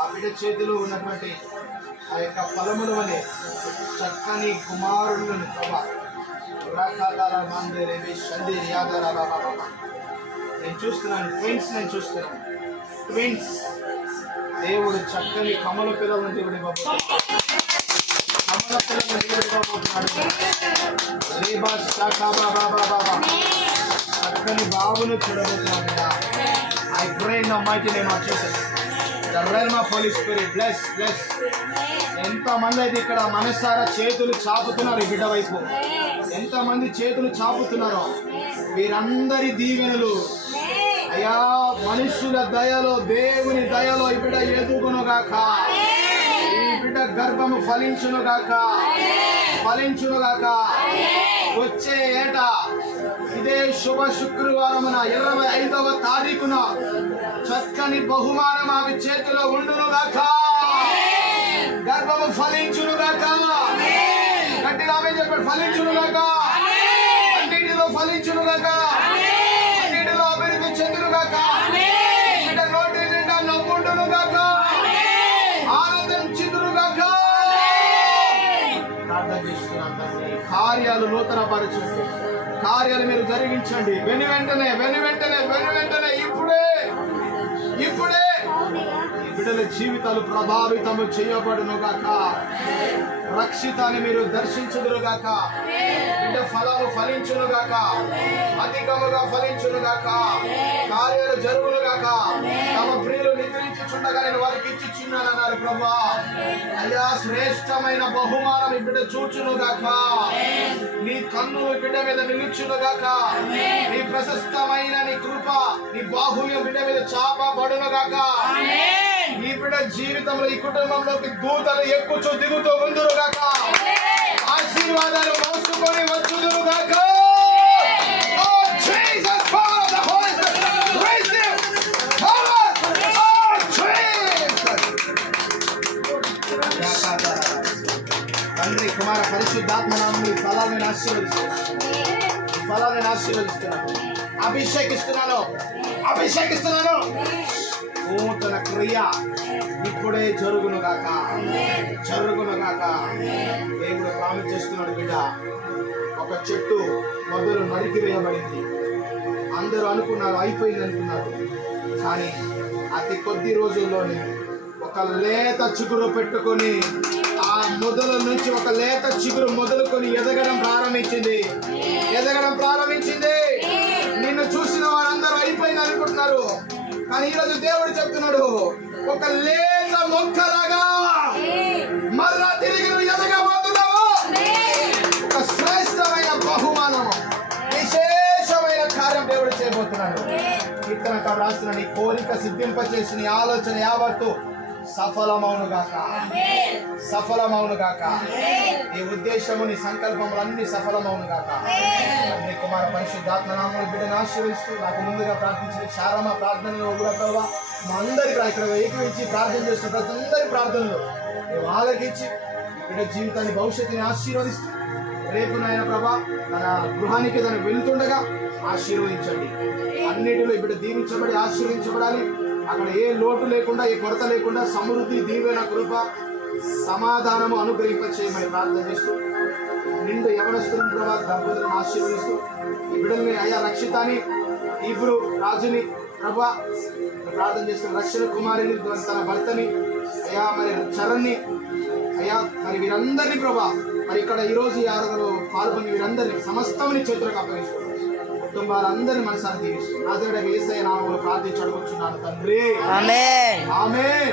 ఆ బిడ్డ చేతిలో ఉన్నటువంటి ఆ యొక్క ఫలములు అనే చక్కని కుమారులను ప్రభా నేను చూస్తున్నాను ట్విన్స్ దేవుడు చక్కని కమల పిల్లలను దేవుడి కమల పిల్లలను దేవుడి చక్కని బాబును చూడబోతున్నాడు. I pray in the mighty name of Jesus. The realm of Holy Spirit bless. ఎంతమంది అయితే ఇక్కడ మనసారా చేతులు చాపుతున్నారు ఈ బిడ్డ వైపు, ఎంతమంది చేతులు చాపుతున్నారో వీరందరి దీవెనలు అయ్యా మనుషుల దయలో దేవుని దయలో ఈ బిడ్డ ఎదుగునుగాక, ఈ బిడ్డ గర్భము ఫలించునుగాక. వచ్చే ఏట ఇదే శుభ శుక్రవారమున 25వ తారీఖున చక్కని బహుమానం ఆమె చేతిలో ఉండునుగాక, గర్భము ఫలించునుగాక. గట్టిగా ఆమె చెప్పాడు, ఫలించునుగాక, అన్నిటిలో ఫలించునుగాక, అన్నిటిలో అభివృద్ధి చెందునుగాక, నోటి నిండా నవ్వుండునుగాక, ఆనందించునుగాక. ప్రార్థన చేస్తున్నాను తండ్రి, కార్యాలు నూతన పరచండి, కార్యాలు మీరు జరిగించండి. వెను వెంటనే ఇప్పుడే బిడ్డల జీవితాలు ప్రభావితము చేయబడునుగాక, రక్షితాన్ని మీరు దర్శించుదురుగాక, బిడ్డ ఫలము ఫలించునుగాక, అధికముగా ఫలించునుగాక, కార్యాలు జరుగునుగాక. తమ ప్రియులు నిద్రించుచుండగా నేను వారికి ఇచ్చిచున్నానన్నారు ప్రభా. అయ్యా శ్రేష్టమైన బహుమానం ఈ బిడ్డ చూచునుగాక, నీ కన్నులు బిడ్డ మీద నిలుచునుగాక, నీ ప్రశస్తమైన నీ కృప నీ బాహుల్యం బిడ్డ మీద చాపబడునుగాక. ఈ బిడ్డ జీవితంలో ఈ కుటుంబంలోకి దూతలు ఎక్కుచూ దిగుతూ ఉందురుగాక, ఆశీర్వాదాలు మోసుకొని వచ్చుదురుగాక. తండ్రి కుమార పరిశుద్ధాత్మ నామములో ఈ ఫలాలను ఆశీర్వదిస్తున్నాను, అభిషేకిస్తున్నాను. నూతన క్రియ ఇప్పుడే జరుగునుగాక. దేవుడు ప్రామిస్ చేస్తున్నాడు, బిడ్డ ఒక చెట్టు మొదలు నరికి వేయబడింది. అందరూ అనుకున్నారు అయిపోయింది అనుకున్నారు, కానీ అతి కొద్ది రోజుల్లోనే ఒక లేత చిగురు పెట్టుకొని ఆ మొదల నుంచి ఒక లేత చిగురు మొదలుకొని ఎదగడం ప్రారంభించింది. నిన్ను చూసిన వారందరూ అయిపోయింది అనుకుంటున్నారు, కానీ ఈరోజు దేవుడు చెప్తున్నాడు, ఒక లేత మొక్కలాగా మరలా తిరిగి నువ్వు ఎదగబోతున్నావు. ఒక శ్రేష్టమైన బహుమానము, విశేషమైన కార్యం దేవుడు చేయబోతున్నాడు. కీర్తనకారుడు రాస్తున్న నీ కోరిక సిద్ధింపచేసి నీ ఆలోచన యావత్తు సఫలమవునుగాక. నీ ఉద్దేశము నీ సంకల్పములన్నీ సఫలమవునుగాక. నీ కుమార పరిశుద్ధాత్మ నామములో బిడ్డను ఆశీర్వదిస్తూ నాకు ముందుగా ప్రార్థించిన శారమ ప్రార్థనలో కూడా ప్రభావ మా అందరికీ ఇక్కడ ఏకీవించి ప్రార్థన చేస్తున్న ప్రతి అందరి ప్రార్థనలు మేము ఆలకించి బిడ్డ జీవితాన్ని భవిష్యత్తుని ఆశీర్వదిస్తూ రేపు నాయన ప్రభా తన గృహానికి తను వెళ్తుండగా ఆశీర్వదించండి. అన్నిటిలో బిడ్డ దీవించబడి ఆశీర్వదించబడాలి. అక్కడ ఏ లోటు లేకుండా ఏ కొరత లేకుండా సమృద్ధి దీవెన కృప సమాధానము అనుగ్రహింప చేయమని ప్రార్థన చేస్తూ నిండు యవనస్తులను ప్రభా దంపతులను ఆశీర్వదిస్తూ ఈ బిడ్డల్ని అయ్యా రక్షితాన్ని ఇప్పుడు రాజుని ప్రభా ప్రార్థన చేస్తూ రక్షణ కుమారిని తన భర్తని అయ్యా మరి చరణ్ని అయ్యా మరి వీరందరినీ ప్రభా మరి ఇక్కడ ఈరోజు ఈ ఆరాధనలో పాల్గొని వీరందరినీ సమస్తముని చేతులకు అప్పగిస్తూ కుటుంబాలందరినీ మనసారి దీవిస్తూ నాజరేయుడైన యేసయ్య నామములో ప్రార్థించి అడుగుచున్నాను తండ్రి. ఆమేన్.